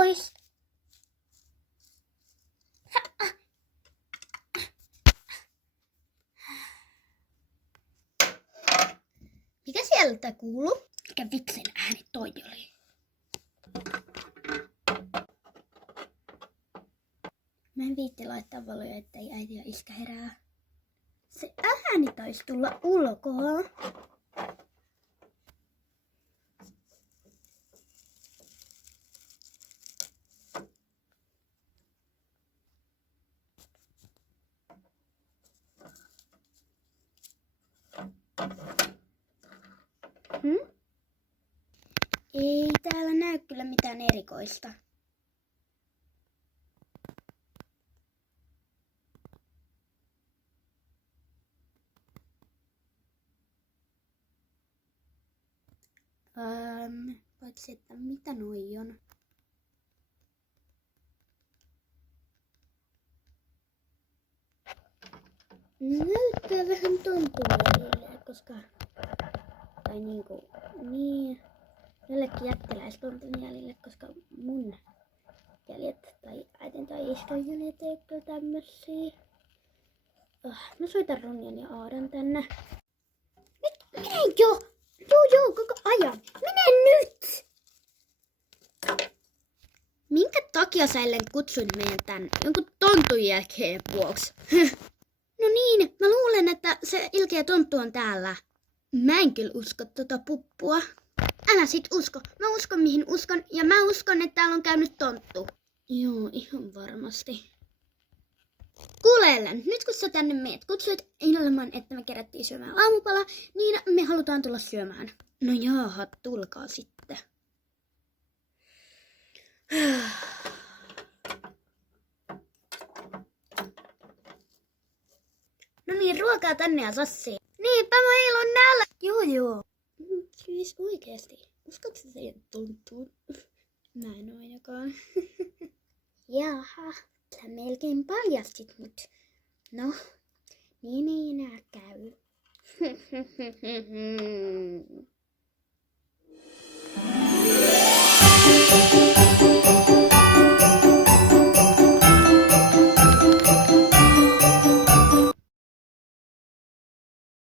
pois. Mikä sieltä kuuluu? Mikä vitsin ääni toi oli? Mä en viitti laittaa valoja, ettei äiti ja iskä herää. Se ääni taisi tulla ulkoa. Ei täällä näy kyllä mitään erikoista. Paitsi että mitä noi on? Näyttää vähän tontuille, koska tai niin jollekin jättiläistontin jäljille, koska mun jäljet tai äitin tai iskän jäljet ei kyllä tämmösiä. Mä soitan Ronjan ja Aadan tänne. Nyt mene jo! Joo, koko ajan. Mene nyt! Minkä takia sä ellen kutsuit meidän tän jonkun tontun jälkeen vuoksi? No niin, mä luulen, että se ilkeä tonttu on täällä. Mä en kyllä usko tota puppua. Älä sit usko. Mä uskon mihin uskon ja mä uskon, että täällä on käynyt tonttu. Joo, ihan varmasti. Kuule Ellen, nyt kun sä tänne meet, kutsuit ilman, että me kerättiin syömään aamupalaa, niin me halutaan tulla syömään. No jaaha, tulkaa sitten. No niin, ruokaa tänne ja sassiin. Niinpä meillä on nälä. Joo. Siis oikeesti. Uskotko sä siihen tuntuu? Mä en oo ainakaan. Jaha, sä melkein paljastit mut. No, niin ei enää käy.